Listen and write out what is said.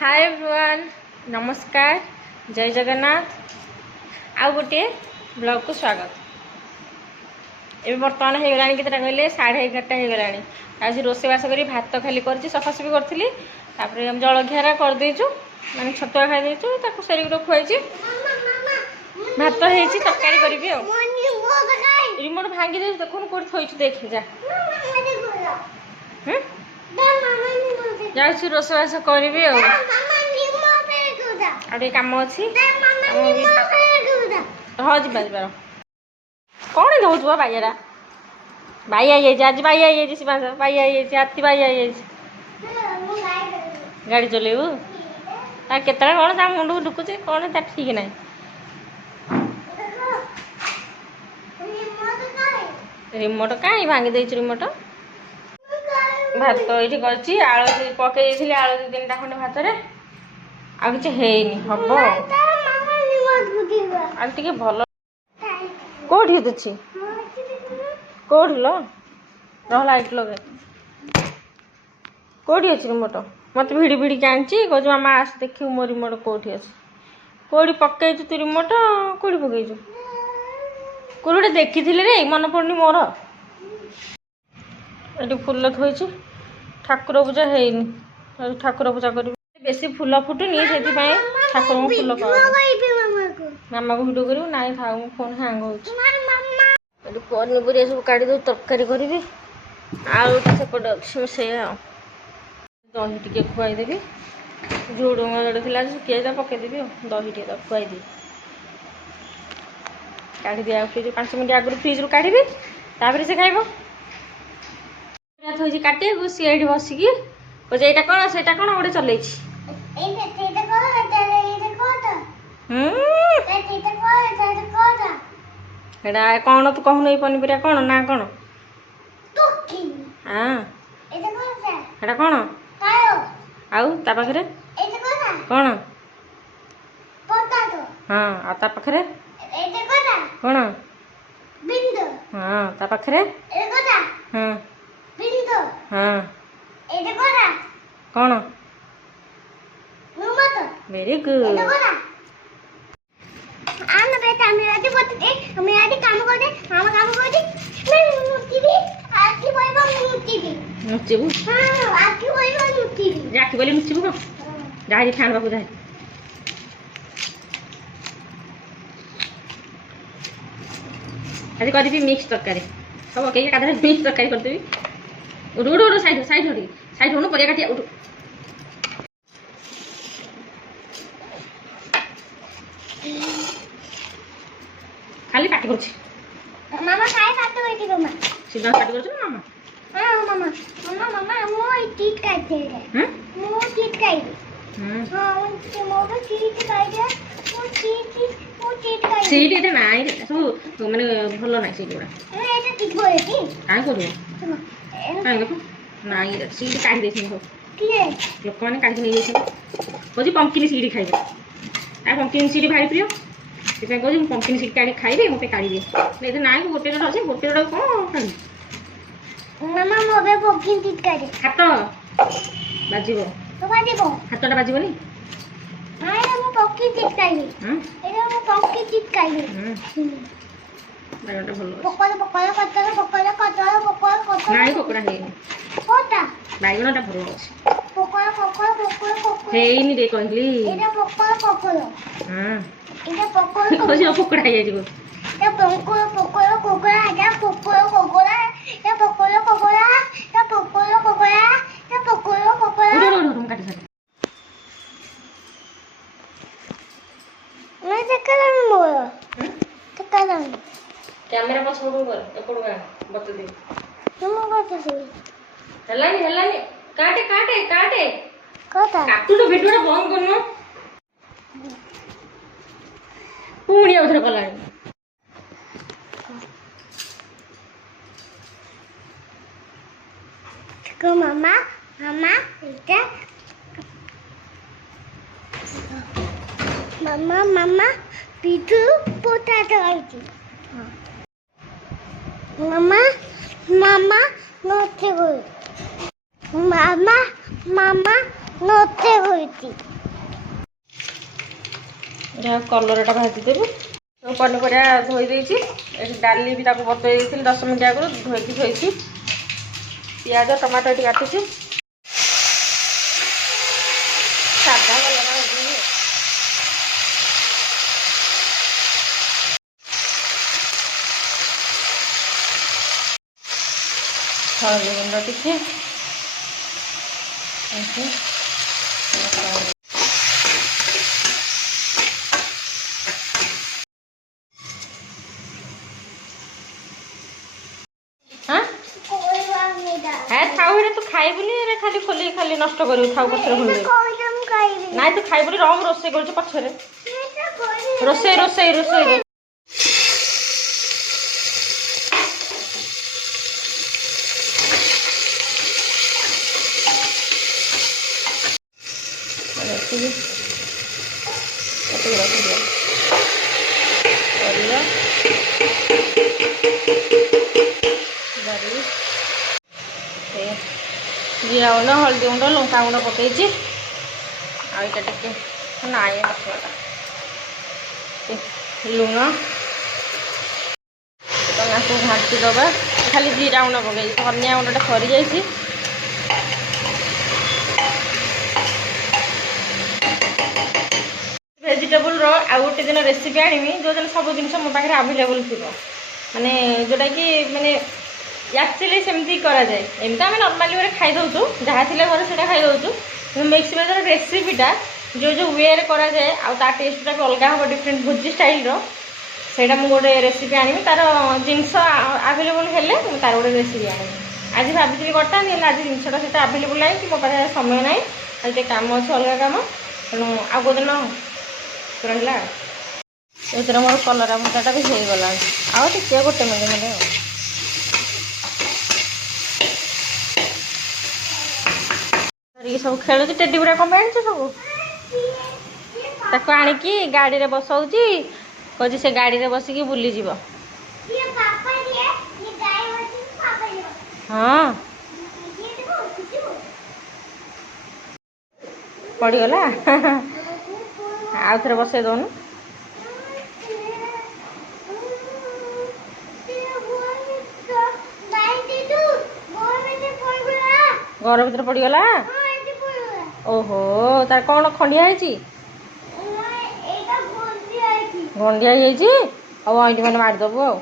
Hi everyone, नमस्कार, जय जगन्नाथ। आउ गोटे ब्लॉग को स्वागत। ये बर्तमान हो गला के कहले 11:30 हो गला। आज रोषेबास कर भात खाली कर सफासफी करी जलखिया करदेचु माने छतुआ खाई देचु सेरिक खुआई भात हो तरकारी करी रिमोट भांगी दे देखुन कौन थोड़ी देख जा जाऊँ रोषेबास करी कम अच्छी हाँ जा कौन दौर बाइरा बाई आई आज बाई आई बाई आई हाथी बाई आई गाड़ी चलेबू के कौन ता मुंड को ढुकुचे कौन ता ठीक ना रिमोट कहीं भांगी दे रिमोट भात ये कर आलू पकई आलू 2-3टा खंडे भात आ कि हम टे भल कौटी अच्छी कौटी लो लाइट लगे कौटी अच्छी रिमोट मत भिड़ी भिड़ी आनी कह मामा आस देख मो रिमोट कौटी अच्छी कौटी पकईचु तू रिमोट कौटी पकईचु कौटे देखी रे मन पड़नी मोर ये फुल थोड़ी ठाकुर पूजा है ठाकुर पूजा कर बेसी फुल फुटुनी से ठाकुर फुल मामा को भिडियो करूँ ना था फोन हैंग हो पनीपुरिया सब काढ़ी दे तरकारी करी आलू सेपटे अच्छे से दही टे खुआईदेवी झुड़ुंग जोड़े थी किए पकईदेवी दही टे खुआईदेवी काढ़ी दिया 5 मिनट आगुरी फ्रिज रू काढ़ी से खाइब थोड़ी काटे सी ये बसिकी कहे यहाँ कौन से कौन गोटे चल कौन तू कहून पनीपरिया कौन ना कौन हाँ कौन आउ ता पाखरे कौन हाँ आ ता पाखरे कौन हाँ ता पाखरे हाँ हाँ कौन वेरी गुड नुचिबू राखी बोली नुचिबू कौन जाए फैन पाक जाए आज करी मिक्स तरकारी हम कहीं एकाधे मिक्स तरकारी करदेवी उठ उठ उठ साइड साइड हो परिया काटिया उठ खाली काटी कर मामा काय काटतो बेटी मामा सीधा काटी कर ना मामा हां मामा मामा मामा मो टीट काटते रे मो टीट काटे हां मो टीट काटे मो टीट काटे सीट एटा नाइ रे सब माने भलो नाइ सीट गुडा एटा टीट बोले की काय करू काय देखो नाइ रे सीट काटी देछन हो किए लोक माने काटी नै देछन कोजी पंकिन सीट खाइबे आ पंकिन सीट भाई प्रिय से कह पंकिन सीट काटी खाइबे मते काटी दे नै तो नाइ गोटे रोड अछि गोटे रोड कोन खाइ मामा मोबे पंकिन सीट काटे हाथ बाजिबो तो बाजिबो हाथटा बाजिबोनी आय मो पंकिन सीट काटे एटा मो पंकिन सीट काटे बागटा भलो पकड़ नाइ कोकड़ा हे कोटा बागणटा भलो अछि पकड़ हेइनी रे कहली एटा पकड़ हां एटा पकड़ कोजी कोकड़ा हे जिवो एटा पकड़ एटा पकड़ काटी सारी मैं देखला मोर देखला कैमरा पास फोटो कर एपड़ गा बत दे तुम करते से हल्लानी काटे कोता काटू तो भिडियोटा बंद करनो पुणी आउथरे कलानी को मामा इटा मामा पिटू पोटाटो आइची मामा नोटे गो मामा ନତେ ହୋଇଛି ଯାହା କଲରାଟା ଭାଜିଦେବି। ସବୁ ପନିପରିବା ଧୋଇ ଦେଇଛି। ଏଠି ଡାଲି ବି ତାକୁ ବତୁରେଇ ଦେଇଥିଲି 10 ମିନିଟ୍ ଆଗରୁ, ଧୋଇକି ଥୋଇଛି। ପିଆଜ ଟମାଟୋ ଏଠି କାଟୁଛି। ସାଧା କଲରା ଭାଜିବି। ହଳଦୀ ଗୁଣ୍ଡ ଟିକେ, ଥାଉ ଏଇଟା ତୁ ଖାଇବୁନି, ଏଇଟା ଖାଲି ଖୋଲିକି ଖାଲି ନଷ୍ଟ କରିବୁ। ଥାଉ ପଛରେ ଖୋଲିଦେବୁ। ନାଇଁ ତୁ ଖାଇବୁନି, ରହ ମୁଁ ରୋଷେଇ କରୁଛି ପଛରେ। ରୋଷେଇ ରୋଷେଇ ରୋଷେଇ ଜିରା ଗୁଣ୍ଡ, ହଳଦୀ ଗୁଣ୍ଡ, ଲଙ୍କା ଗୁଣ୍ଡ ପକେଇଛି। ଆଉ ଏଇଟା ଟିକେ ନାଇଁ ମସଲାଟା ଲୁଣ ତାକୁ ଘାଣ୍ଟି ଦେବା। ଖାଲି ଜିରା ଗୁଣ୍ଡ ପକେଇଛି, ଧନିଆ ଗୁଣ୍ଡଟା ସରିଯାଇଛି। ଭେଜିଟେବୁଲ୍ର ଆଉ ଗୋଟେ ଦିନ ରେସିପି ଆଣିବି, ଯେଉଁଦିନ ସବୁ ଜିନିଷ ମୋ ପାଖରେ ଆଭେଲେବୁଲ୍ ଥିବ। ମାନେ ଯେଉଁଟାକି ମାନେ ଆକ୍ଚୁଆଲି ସେମିତି କରାଯାଏ। ଏମିତି ଆମେ ନର୍ମାଲି ଗୋଟେ ଖାଇଦେଉଛୁ, ଯାହା ଥିଲେ ଘରେ ସେଇଟା ଖାଇଦେଉଛୁ। କିନ୍ତୁ ମିକ୍ସ ଭେଜ୍ର ରେସିପିଟା ଯେଉଁ ୱେରେ କରାଯାଏ ଆଉ ତା ଟେଷ୍ଟଟା ବି ଅଲଗା ହେବ, ଡିଫରେଣ୍ଟ ଭୋଜି ଷ୍ଟାଇଲ୍ର। ସେଇଟା ମୁଁ ଗୋଟେ ରେସିପି ଆଣିବି। ତା'ର ଜିନିଷ ଆଭେଲେବୁଲ୍ ହେଲେ ମୁଁ ତା'ର ଗୋଟେ ରେସିପି ଆଣିବି। ଆଜି ଭାବିଥିଲି କରିଥାନ୍ତି, ହେଲେ ଆଜି ଜିନିଷଟା ସେଟା ଆଭେଲେବୁଲ୍ ନାହିଁ, କି ମୋ ପାଖରେ ସମୟ ନାହିଁ, ଆଜି ଟିକେ କାମ ଅଛି, ଅଲଗା କାମ। ତେଣୁ ଆଉ କେଉଁଦିନ ରହିଲା। ଏଥିରେ ମୋର କଲରା ଭଜାଟା ବି ହେଇଗଲାଣି। ଆଉ ଟିକେ ଗୋଟେ ମିନିଟ୍ ଆଉ ଧରିକି ସବୁ ଖେଳୁଛି। ଟେଡି ଗୁଡ଼ା କ'ଣ ପାଇଁ ଆଣିଛୁ ସବୁ? ତାକୁ ଆଣିକି ଗାଡ଼ିରେ ବସଉଛି, କହୁଛି ସେ ଗାଡ଼ିରେ ବସିକି ବୁଲିଯିବ। ହଁ ପଡ଼ିଗଲା। ଆଉ ଥରେ ବସେଇ ଦେଉନୁ। ଘର ଭିତରେ ପଡ଼ିଗଲା। ଓହୋ, ତାର କ'ଣ ଖଣ୍ଡିଆ ହେଇଛି? ଗଣ୍ଡିଆ ହେଇଯାଇଛି। ଆଉ ଅଇଁଠି ମାନେ ମାରିଦେବୁ ଆଉ।